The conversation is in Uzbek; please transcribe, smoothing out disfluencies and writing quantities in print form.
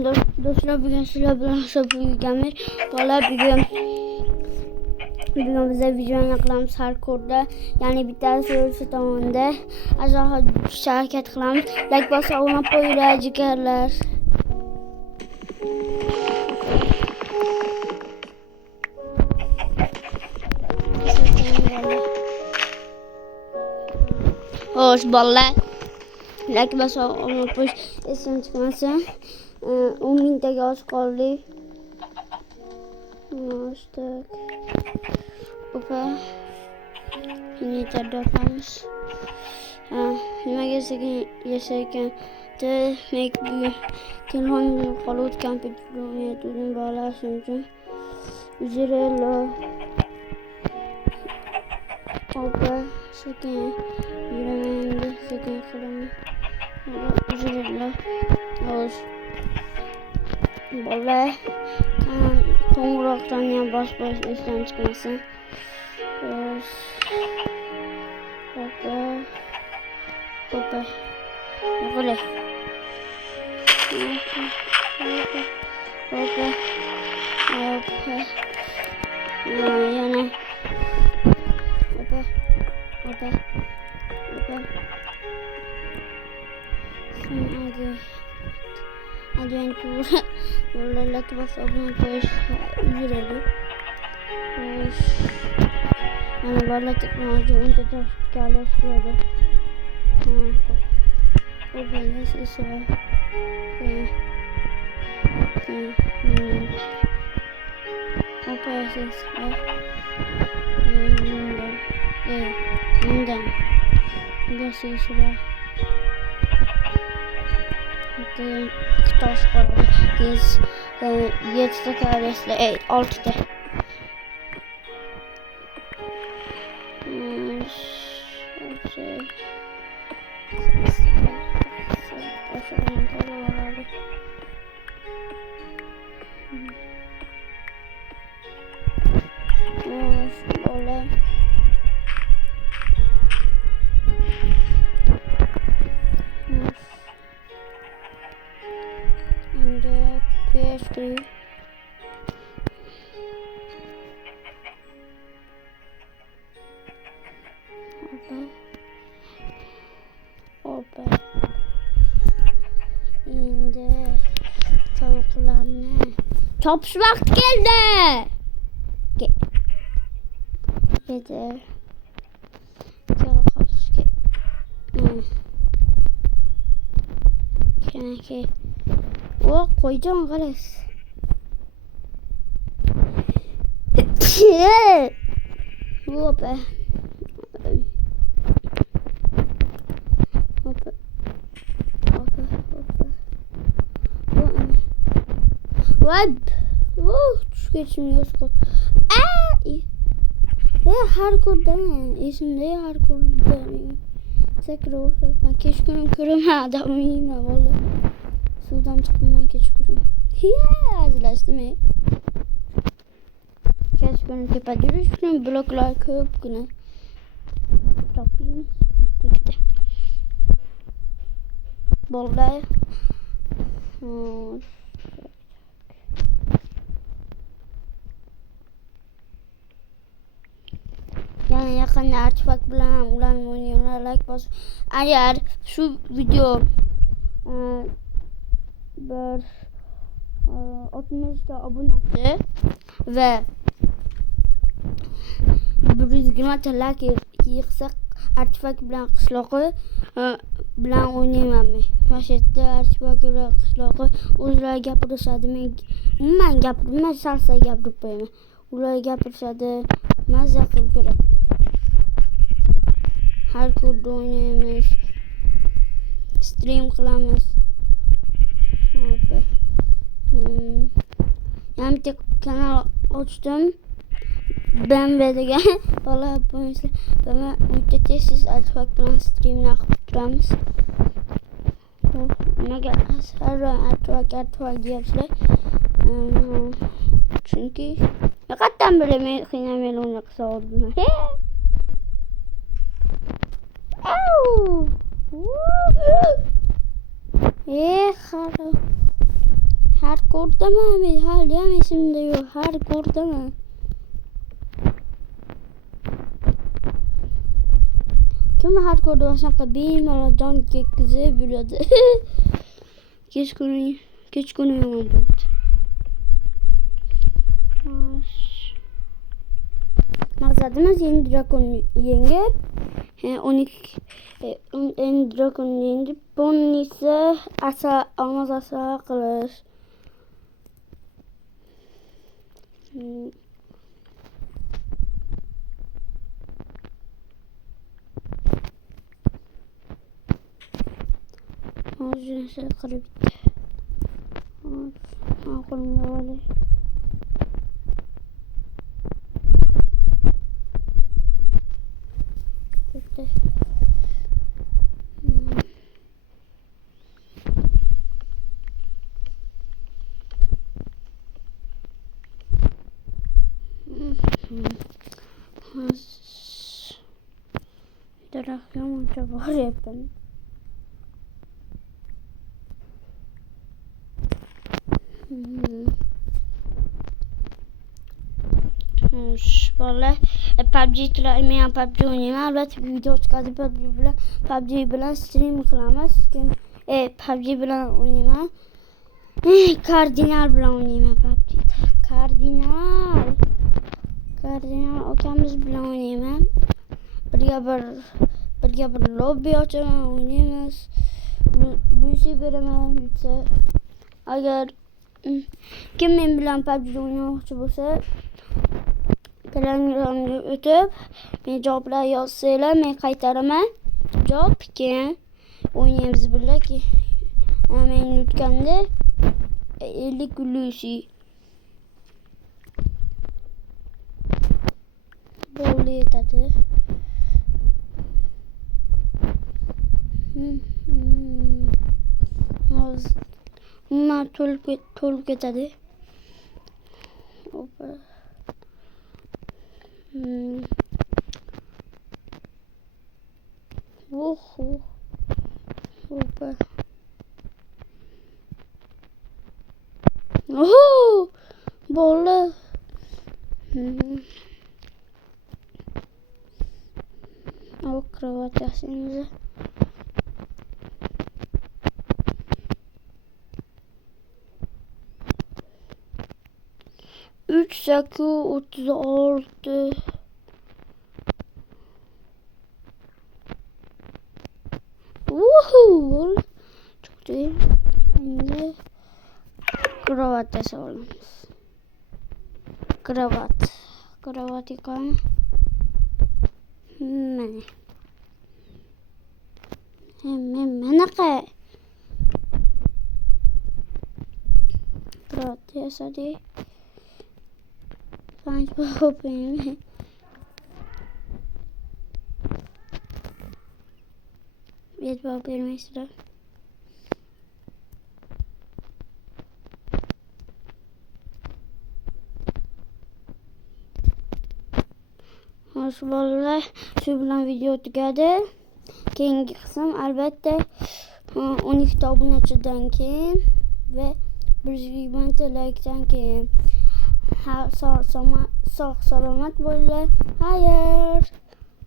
Do'stlar, bugun sizlar bilan hisoblayganmiz. Bola bugun bize video qilamiz hardcore'da, ya'ni bittasi o'zi tomonda. Ajoyib harakat qilamiz. Like bosib obuna qo'yinglar jigarlar. Xo'sh bolalar, like bosib obuna qo'yish esdan chiqmasin. 10 mingtaga oz qoldik. Tak. Opa. Ini terdapat. Nimaga yashaykan? Demak, telefon qolgan kompyuterni bog'lash uchun uzrelo. Opa, sekin yuraman, sekin qilaman. Uzrelo. Xo'sh. Bola qo'ng'iroqdan ham bosh esdan chiqmasin. Opa. Qo'le. Opa. Yana. Opa. Adventure. Like bosib obuna qo'yish yuradi. Mana bola texnologiya o'nta tashkillashtiradi. O'rganish esa tosh qoladi. 7ta kariyasida 6ta. Opa. Endi tavuklarni chopish vaqti keldi. Dedi. Keyin qo'yjon g'alas. Opa. Web. Geçmiyoruz. Hardcore'da esimde hardcore'da tekrar ben keşkünüm körüm vallahi. Sudan çıktım ben keşkünüm. Azlaştım. Keşkünüm tepe düşkünüm bloklar köp güne. Tapayım bitti. Vallahi. Yani yaqinda artifak bilan ularni o'ynayman. Like bos. Agar shu video 60 ta obunachi va 120 ta like yig'sa artifak bilan qishloqi bilan o'ynayman men. Mashetta artifak bilan qishloqi o'zlari gapirishadi. Men umuman gapirmayman, salsa gapirib qo'yaman. Ular gapirishadi, mazza qilib ko'radi. Hardcore'da o'ynaymiz. Stream qilamiz. Yani bitta kanal ochdim. BMW degan. Bola bo'lsa, men uyda tez artifak bilan streamlar qilib turamiz. Nimaga har artifak deyapsizlar? Chunki faqatdan bilaman qiynamay o'ynab qilsa oldim. Hardcore'daman. Haliyam esimda yo'q. Hardcore'daman. Kim hardcore'da shunaqa bemalol jon ketkizib yuradi. Kechqurun yomon bo'ldi. Maqsadimiz endi drakonni yengib, 12 endi drakonni yengib, Ponnisi olmos asal qilish. Hozir qilib bitti. Qo'limga olay. Bitti. Daraxtga muncha boryapman. Vallahi PUBG men PUBG o'ynayman. Albatta video chiqadi PUBG bilan stream qilamiz. PUBG bilan o'ynayman. Kardinal bilan o'ynayman PUBG. Kardinal akamiz bilan o'ynayman. Birga bir lobby ochaman, o'ynaymiz. Lucy beraman yutsa. Agar kim men bilan PUBG o'ynamoqchi bo'lsa, Telegramga o'tib, men javoblar yozsanglar, men qaytaraman. Javob keyin o'ynaymiz birga. Men yutganda 50 Lucy bo'ldi yetadi. Hozir umuman to'lib ketadi. Bo'ldi. Kravat yasaymiz. Üç saku 36. Woohoo! Çok iyi. Şimdi kravat yasalım. Kravat yıkayalım. Hemen kravat yasadı. SpongeBob benim. SpongeBob benim sıra. Vallahi shu bilan video tugadi. Keyingi qism albatta 12 obunachidan keyin va 120 ta likedan keyin. Sog' salomat bo'linglar. Xayr.